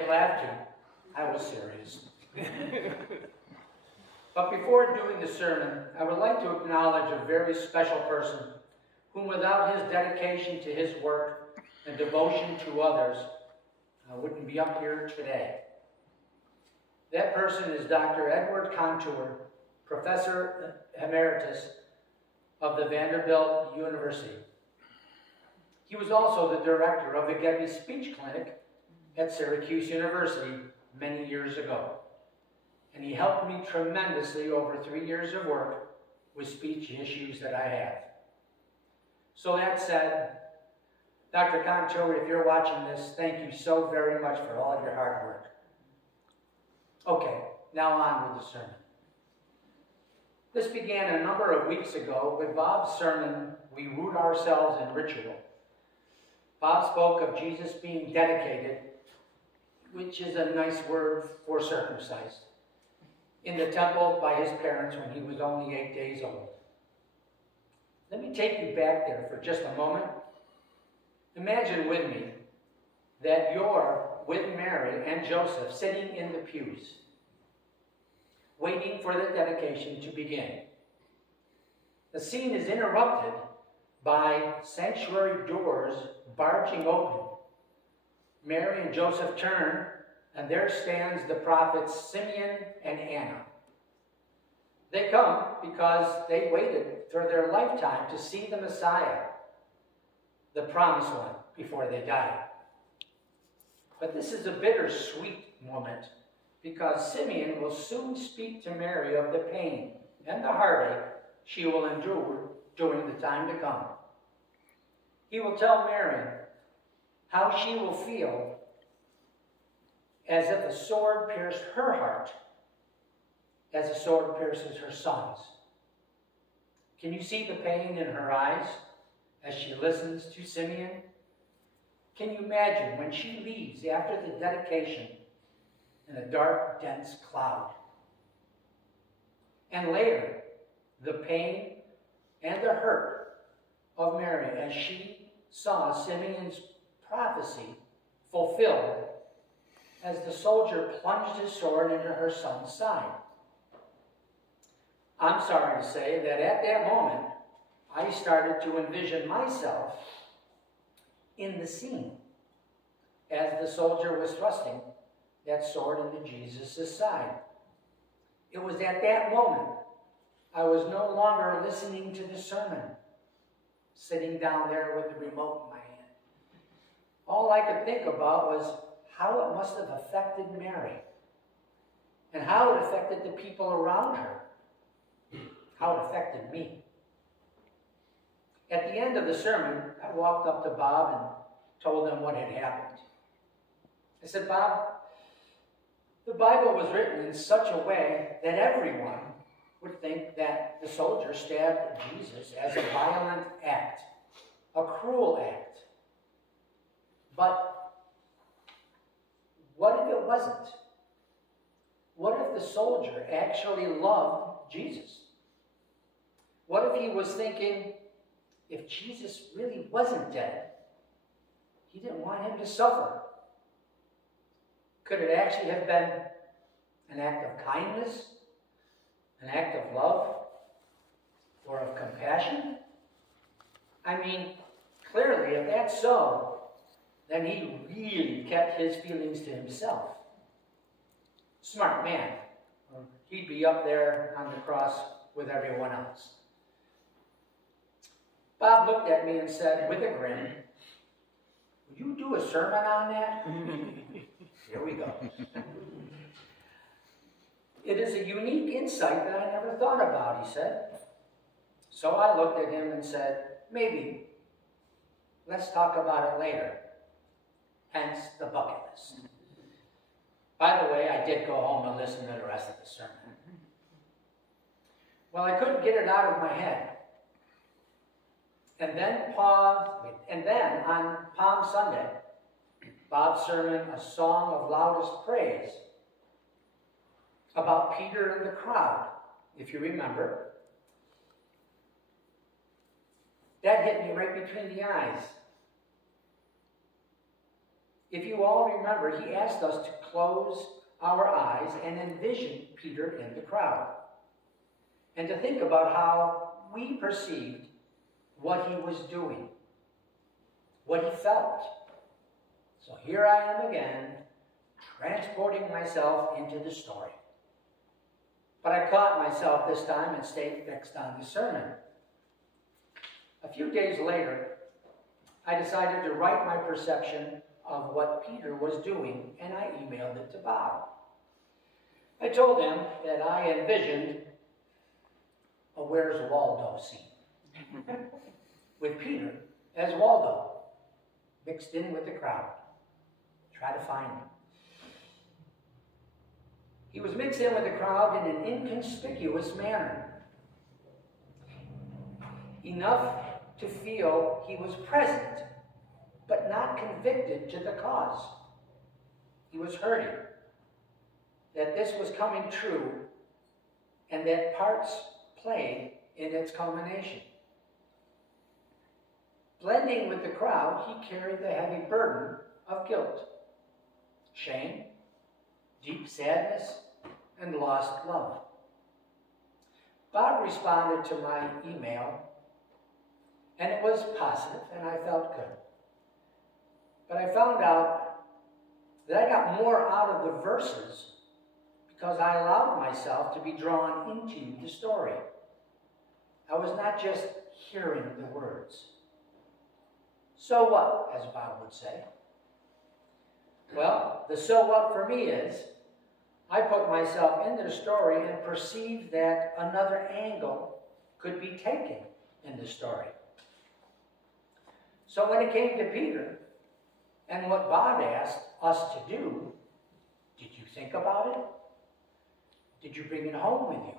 Laughed. I was serious. But before doing the sermon, I would like to acknowledge a very special person whom without his dedication to his work and devotion to others, I wouldn't be up here today. That person is Dr. Edward Contour, Professor Emeritus of the Vanderbilt University. He was also the director of the Gebby Speech Clinic at Syracuse University many years ago. And he helped me tremendously over 3 years of work with speech issues that I have. So that said, Dr. Contour, if you're watching this, thank you so very much for all of your hard work. Okay, now on with the sermon. This began a number of weeks ago with Bob's sermon, We Root Ourselves in Ritual. Bob spoke of Jesus being dedicated, which is a nice word for circumcised, in the temple by his parents when he was only 8 days old. Let me take you back there for just a moment. Imagine with me that you're with Mary and Joseph sitting in the pews, waiting for the dedication to begin. The scene is interrupted by sanctuary doors barging open. Mary and Joseph turn, and there stands the prophets Simeon and Anna. They come because they waited for their lifetime to see the Messiah, the promised one, before they died. But this is a bittersweet moment because Simeon will soon speak to Mary of the pain and the heartache she will endure during the time to come. He will tell Mary how she will feel as if a sword pierced her heart as a sword pierces her son's. Can you see the pain in her eyes as she listens to Simeon? Can you imagine when she leaves after the dedication in a dark, dense cloud? And later, the pain and the hurt of Mary as she saw Simeon's prophecy fulfilled as the soldier plunged his sword into her son's side. I'm sorry to say that at that moment, I started to envision myself in the scene as the soldier was thrusting that sword into Jesus' side. It was at that moment I was no longer listening to the sermon, sitting down there with the remote in my hand. All I could think about was how it must have affected Mary and how it affected the people around her, how it affected me. At the end of the sermon, I walked up to Bob and told him what had happened. I said, Bob, the Bible was written in such a way that everyone would think that the soldier stabbed Jesus as a violent act, a cruel act. But what if it wasn't? What if the soldier actually loved Jesus? What if he was thinking, if Jesus really wasn't dead, he didn't want him to suffer? Could it actually have been an act of kindness, an act of love, or of compassion? I mean, clearly, if that's so, then he really kept his feelings to himself. Smart man. He'd be up there on the cross with everyone else. Bob looked at me and said, with a grin, "Will you do a sermon on that?" Here we go. It is a unique insight that I never thought about, he said. So I looked at him and said, maybe. Let's talk about it later. Hence the bucket list. By the way, I did go home and listen to the rest of the sermon. Well, I couldn't get it out of my head. And then on Palm Sunday, Bob's sermon, A Song of Loudest Praise, about Peter and the crowd, if you remember. That hit me right between the eyes. If you all remember, he asked us to close our eyes and envision Peter in the crowd, and to think about how we perceived what he was doing, what he felt. So here I am again, transporting myself into the story. But I caught myself this time and stayed fixed on the sermon. A few days later, I decided to write my perception of what Peter was doing, and I emailed it to Bob. I told him that I envisioned a Where's Waldo scene with Peter as Waldo, mixed in with the crowd. Try to find him. He was mixed in with the crowd in an inconspicuous manner, enough to feel he was present, but not convicted to the cause. He was hurting that this was coming true and that parts played in its culmination. Blending with the crowd, he carried the heavy burden of guilt, shame, deep sadness, and lost love. Bob responded to my email, and it was positive, and I felt good. But I found out that I got more out of the verses because I allowed myself to be drawn into the story. I was not just hearing the words. So what, as Bob would say? Well, the so what for me is, I put myself into the story and perceived that another angle could be taken in the story. So when it came to Peter, and what Bob asked us to do, did you think about it? Did you bring it home with you?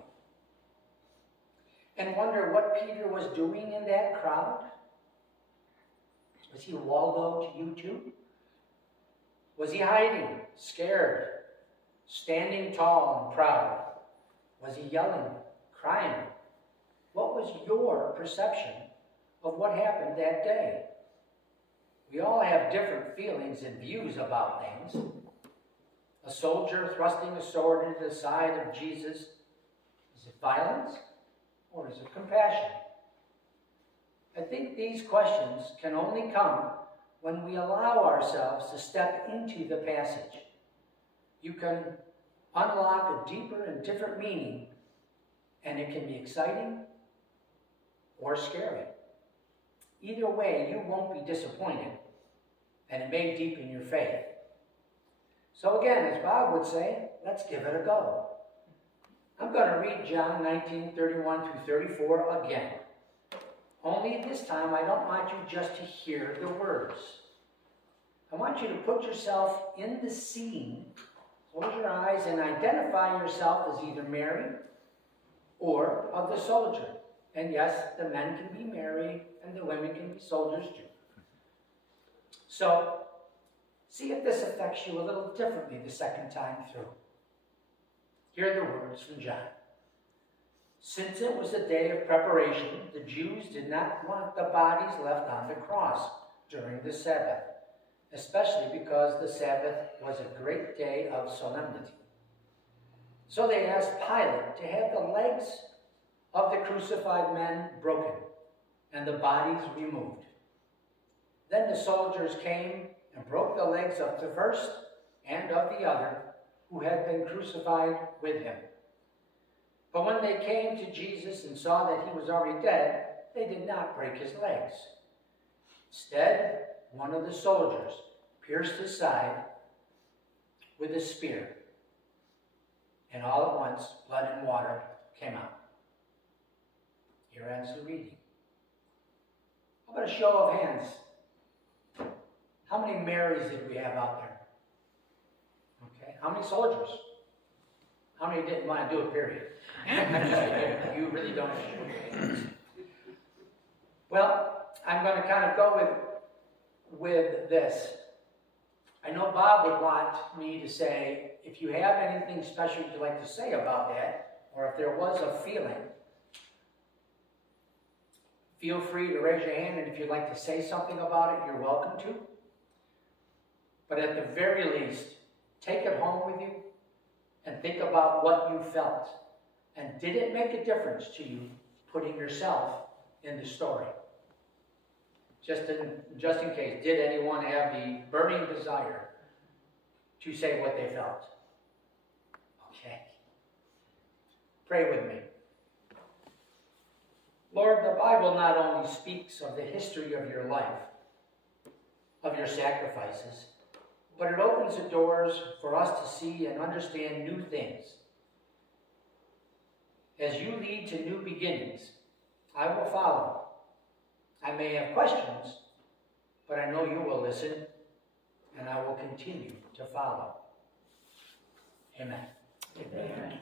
And wonder what Peter was doing in that crowd? Was he Waldo to you too? Was he hiding, scared, standing tall and proud? Was he yelling, crying? What was your perception of what happened that day? We all have different feelings and views about things. A soldier thrusting a sword into the side of Jesus, is it violence or is it compassion? I think these questions can only come when we allow ourselves to step into the passage. You can unlock a deeper and different meaning, and it can be exciting or scary. Either way, you won't be disappointed, and it may deepen your faith. So again, as Bob would say, let's give it a go. I'm going to read John 19:31 through 34 again. Only this time, I don't want you just to hear the words. I want you to put yourself in the scene, close your eyes, and identify yourself as either Mary or of the soldier. And yes, the men can be Mary and the women can be soldiers too. So, see if this affects you a little differently the second time through. Hear the words from John. Since it was the day of preparation, the Jews did not want the bodies left on the cross during the Sabbath, especially because the Sabbath was a great day of solemnity. So they asked Pilate to have the legs of the crucified men broken and the bodies removed. Then the soldiers came and broke the legs of the first and of the other who had been crucified with him. But when they came to Jesus and saw that he was already dead, they did not break his legs. Instead, one of the soldiers pierced his side with a spear, and all at once blood and water came out. Here ends the reading. How about a show of hands? How many Marys did we have out there? Okay. How many soldiers? How many didn't want to do it, period? You really don't show hands. Well, I'm going to kind of go with this. I know Bob would want me to say, if you have anything special you'd like to say about that, or if there was a feeling, feel free to raise your hand, and if you'd like to say something about it, you're welcome to. But at the very least, take it home with you and think about what you felt. And did it make a difference to you putting yourself in the story? Just in case, did anyone have the burning desire to say what they felt? Okay. Pray with me. Lord, the Bible not only speaks of the history of your life, of your sacrifices, but it opens the doors for us to see and understand new things. As you lead to new beginnings, I will follow. I may have questions, but I know you will listen, and I will continue to follow. Amen. Amen.